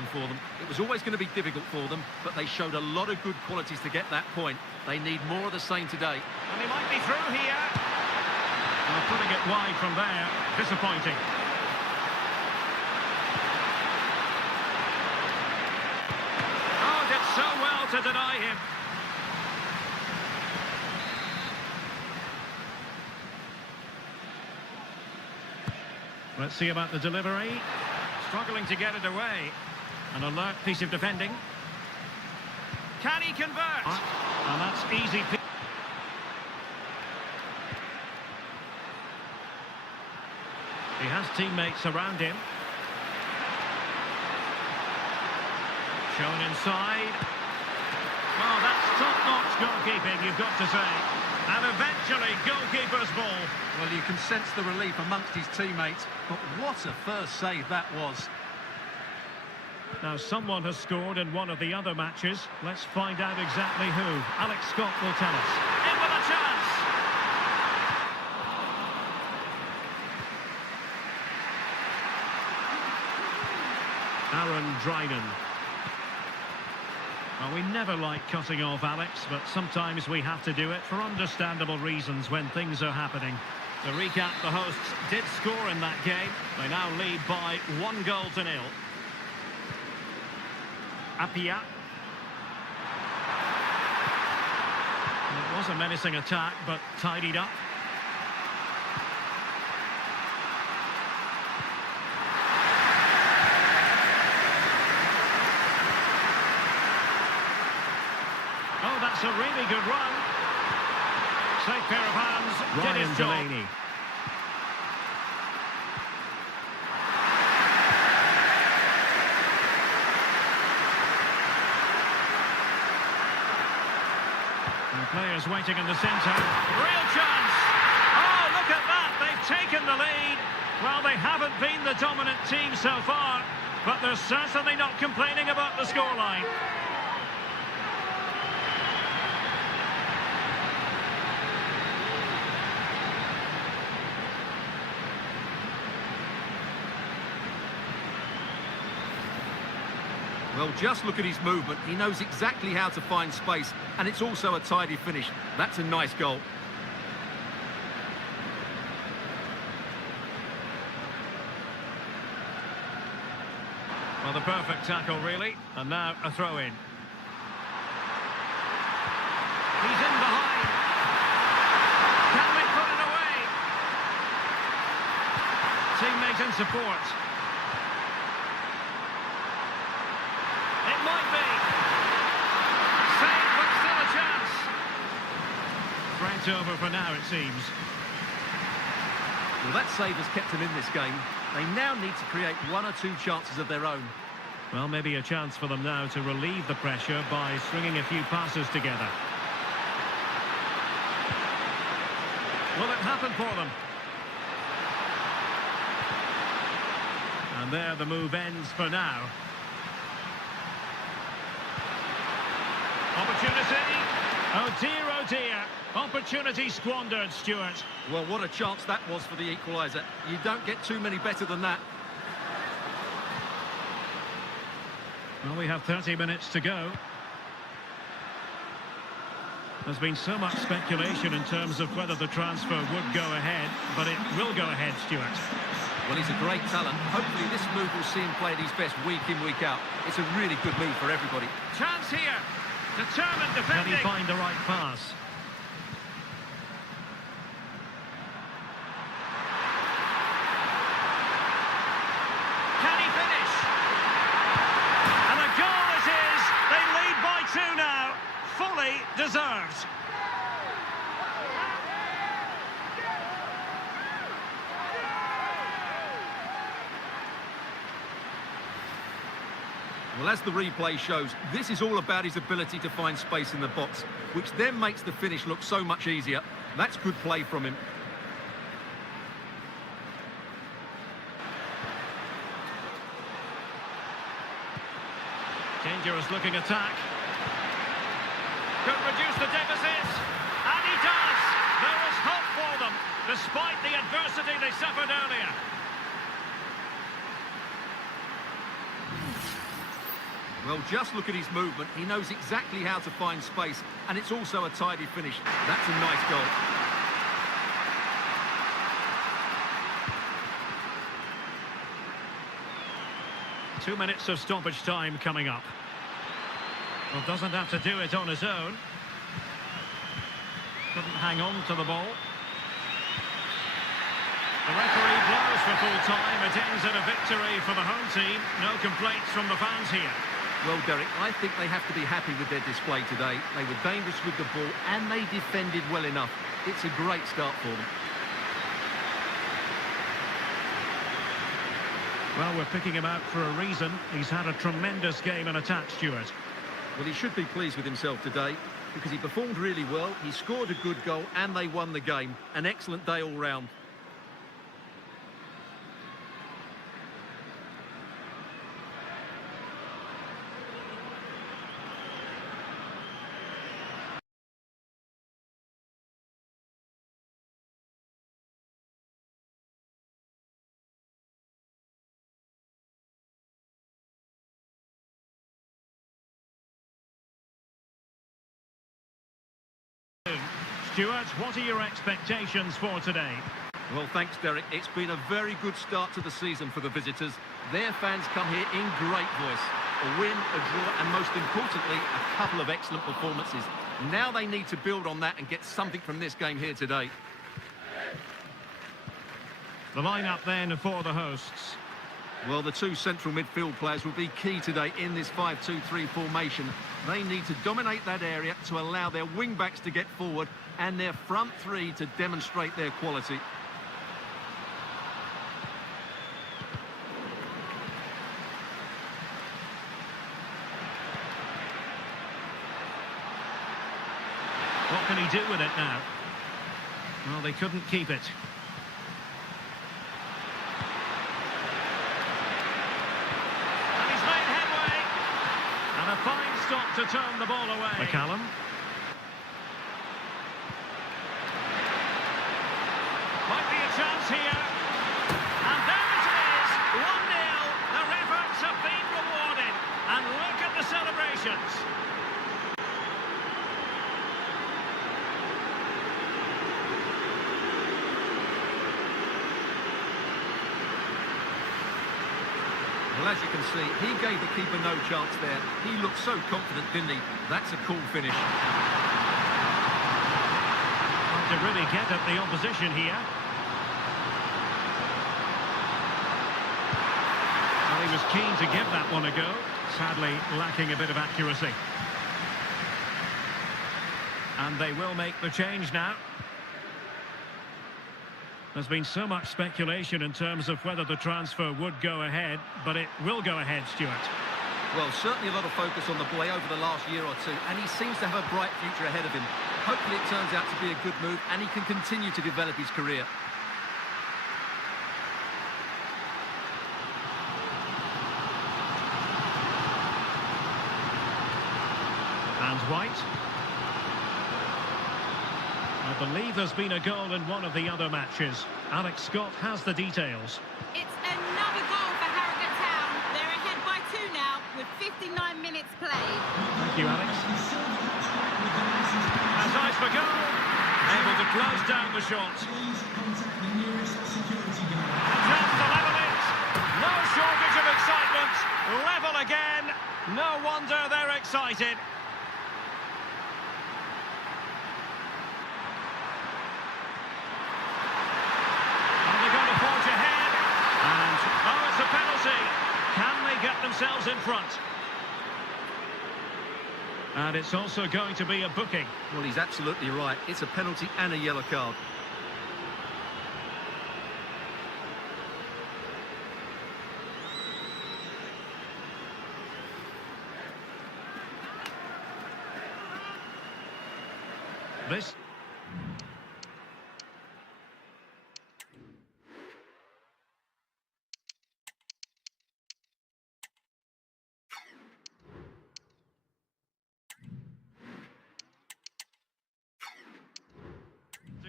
season for them. It was always going to be difficult for them, but they showed a lot of good qualities to get that point. They need more of the same today. And he might be through here. Well, putting it wide from there, disappointing. Oh, did so well to deny him. Let's see about the delivery. Struggling to get it away. An alert piece of defending. Can he convert? And that's easy. He has teammates around him. Shown inside. Oh, that's top-notch goalkeeping, you've got to say. And eventually, goalkeeper's ball. Well, you can sense the relief amongst his teammates, but what a first save that was. Now, someone has scored in one of the other matches. Let's find out exactly who. Alex Scott will tell us. In with a chance! Aaron Dryden. Well, we never like cutting off Alex, but sometimes we have to do it for understandable reasons when things are happening. To recap, the hosts did score in that game. They now lead by 1-0. Apia. It was a menacing attack, but tidied up. Oh, that's a really good run. Safe pair of hands. Ryan Delaney. And players waiting in the centre. Real chance. Oh, look at that. They've taken the lead. Well, they haven't been the dominant team so far, but they're certainly not complaining about the scoreline. Well, just look at his movement. He knows exactly how to find space, and it's also a tidy finish. That's a nice goal. Well, the perfect tackle, really. And now a throw-in. He's in behind. Can they put it away? Teammate in support. It might be. Saved, but still a chance. Threat over for now, it seems. Well, that save has kept them in this game. They now need to create one or two chances of their own. Well, maybe a chance for them now to relieve the pressure by stringing a few passes together. Will it happen for them? And there the move ends for now. Opportunity. Oh dear. Opportunity squandered, Stuart. Well, what a chance that was for the equaliser. You don't get too many better than that. Well, we have 30 minutes to go. There's been so much speculation in terms of whether the transfer would go ahead, but it will go ahead, Stuart. Well, he's a great talent. Hopefully this move will see him play at his best week in, week out. It's a really good move for everybody. Chance here. Determined defending. Can he find the right pass? Can he finish? And the goal is his. They lead by 2 now. Fully deserved. Well, as the replay shows, this is all about his ability to find space in the box, which then makes the finish look so much easier. That's good play from him. Dangerous looking attack. Could reduce the deficit. And he does. There is hope for them, despite the adversity they suffered earlier. Well, just look at his movement. He knows exactly how to find space, and it's also a tidy finish. That's a nice goal. 2 minutes of stoppage time coming up. Well, doesn't have to do it on his own. Couldn't hang on to the ball. The referee blows for full time. It ends in a victory for the home team. No complaints from the fans here. Well, Derek, I think they have to be happy with their display today. They were dangerous with the ball and they defended well enough. It's a great start for them. Well, we're picking him out for a reason. He's had a tremendous game in attack, Stuart. Well, he should be pleased with himself today because he performed really well. He scored a good goal and they won the game. An excellent day all round. Stuart, what are your expectations for today? Well, thanks, Derek. It's been a very good start to the season for the visitors. Their fans come here in great voice. A win, a draw, and most importantly, a couple of excellent performances. Now they need to build on that and get something from this game here today. The lineup then for the hosts. Well, the two central midfield players will be key today in this 5-2-3 formation. They need to dominate that area to allow their wing-backs to get forward and their front three to demonstrate their quality. What can he do with it now? Well, they couldn't keep it. A fine stop to turn the ball away. McCallum. Might be a chance here. And there it is. 1-0. Their efforts have been rewarded. And look at the celebrations. Well, as you can see, he gave the keeper no chance there. He looked so confident, didn't he? That's a cool finish. Hard to really get at the opposition here. Well, he was keen to give that one a go. Sadly, lacking a bit of accuracy. And they will make the change now. There's been so much speculation in terms of whether the transfer would go ahead, but it will go ahead, Stuart. Well, certainly a lot of focus on the boy over the last year or two, and he seems to have a bright future ahead of him. Hopefully it turns out to be a good move, and he can continue to develop his career. And White. I believe there's been a goal in one of the other matches. Alex Scott has the details. It's another goal for Harrogate Town. They're ahead by 2 now with 59 minutes played. Thank you, Alex. Has eyes for goal. Able to close down the shot. Chance to level it. No shortage of excitement. Level again. No wonder they're excited. Can they get themselves in front? And it's also going to be a booking. Well, he's absolutely right. It's a penalty and a yellow card. This...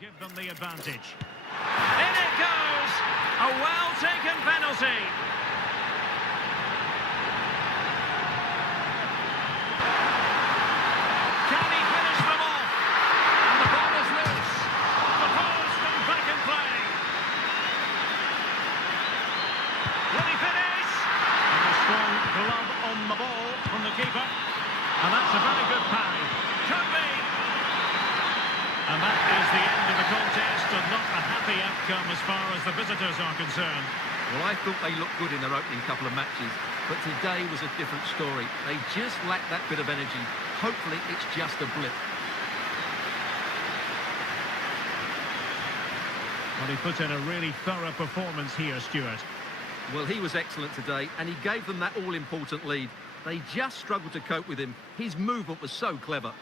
give them the advantage. In it goes! A well-taken penalty. goalkeeper. And that's a very good parry. Could be. And that is the end of the contest, and not a happy outcome as far as the visitors are concerned. Well, I thought they looked good in their opening couple of matches, but today was a different story. They just lacked that bit of energy. Hopefully, it's just a blip. Well, he put in a really thorough performance here, Stuart. Well, he was excellent today, and he gave them that all-important lead. They just struggled to cope with him. His movement was so clever.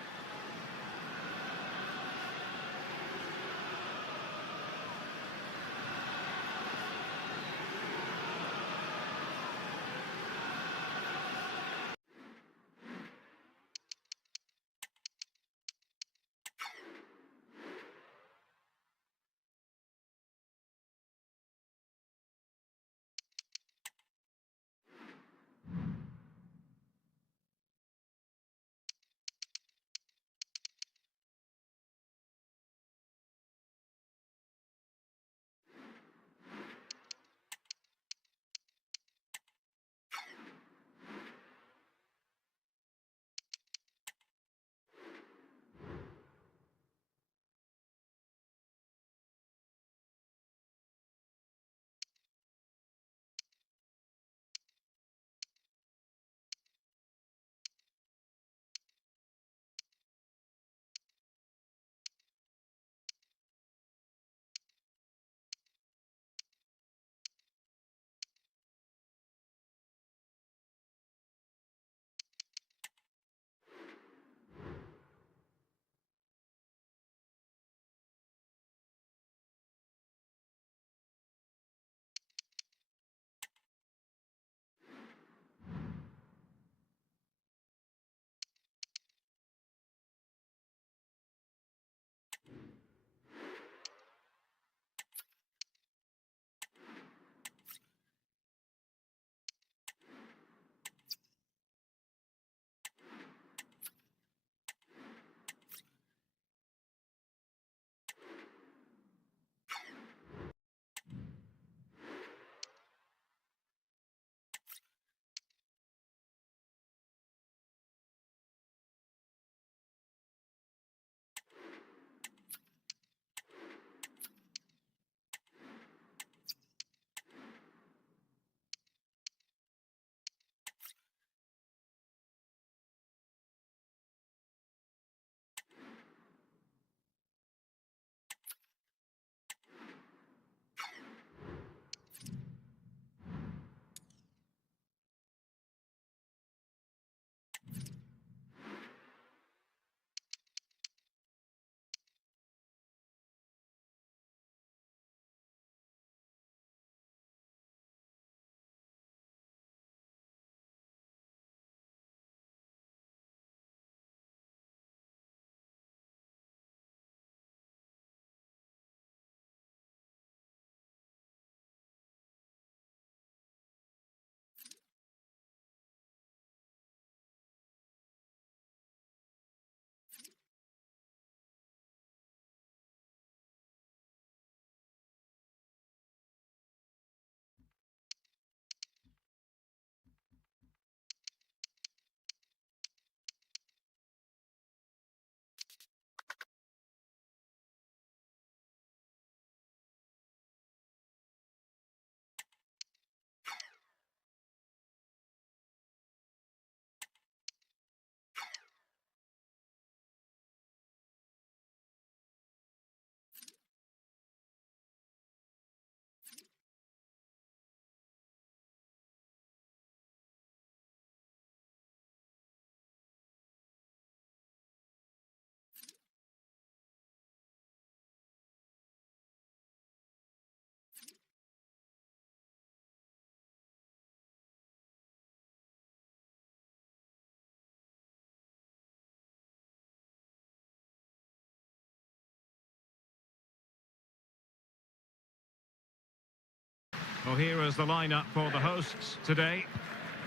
Well, here is the lineup for the hosts today.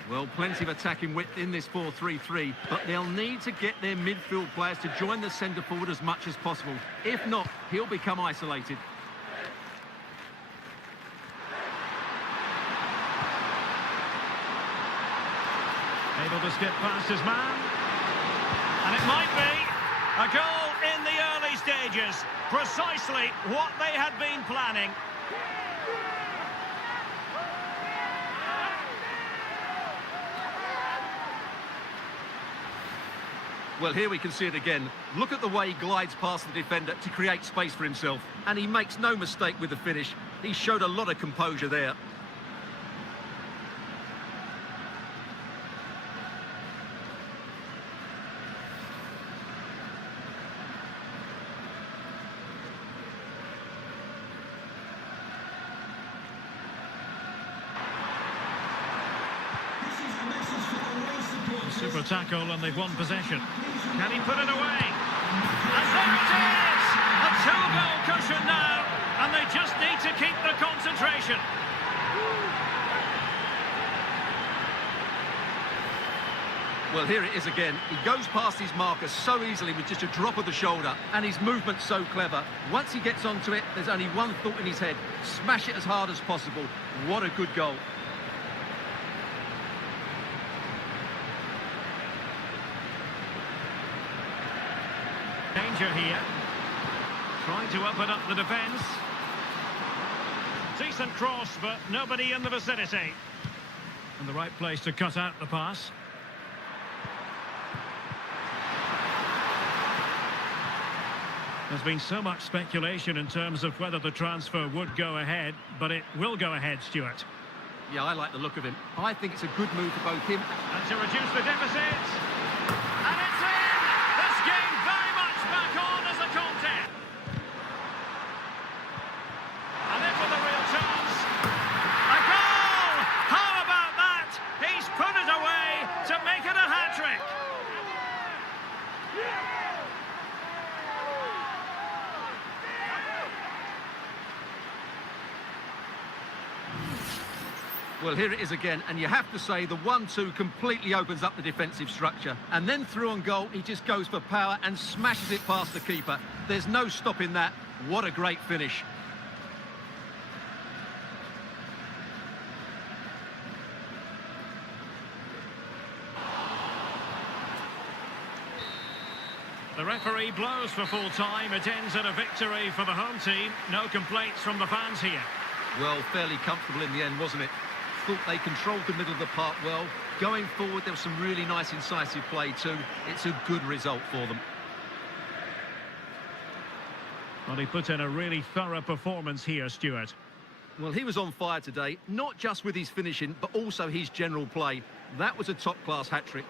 Well, plenty of attacking width in this 4-3-3, but they'll need to get their midfield players to join the centre forward as much as possible. If not, he'll become isolated. Able to skip past his man. And it might be a goal in the early stages. Precisely what they had been planning. Well, here we can see it again. Look at the way he glides past the defender to create space for himself. And he makes no mistake with the finish. He showed a lot of composure there. Super tackle and they've won possession. Can he put it away? And there it is! A two-goal cushion now, and they just need to keep the concentration. Well, here it is again. He goes past his marker so easily with just a drop of the shoulder, and his movement's so clever. Once he gets onto it, there's only one thought in his head: smash it as hard as possible. What a good goal. Danger here. Trying to open up the defence. Decent cross, but nobody in the vicinity. And the right place to cut out the pass. There's been so much speculation in terms of whether the transfer would go ahead, but it will go ahead, Stuart. Yeah, I like the look of him. I think it's a good move for both him. And to reduce the deficit. And it's in! This game very much back on as a contest. And in with a real chance. A goal! How about that? He's put it away to make it a hat-trick. Well, here it is again, and you have to say the 1-2 completely opens up the defensive structure. And then through on goal, he just goes for power and smashes it past the keeper. There's no stopping that. What a great finish. The referee blows for full time. It ends in a victory for the home team. No complaints from the fans here. Well, fairly comfortable in the end, wasn't it? Thought they controlled the middle of the park well. Going forward, there was some really nice incisive play too. It's a good result for them. Well, he put in a really thorough performance here, Stuart. Well, he was on fire today, not just with his finishing, but also his general play. That was a top-class hat-trick.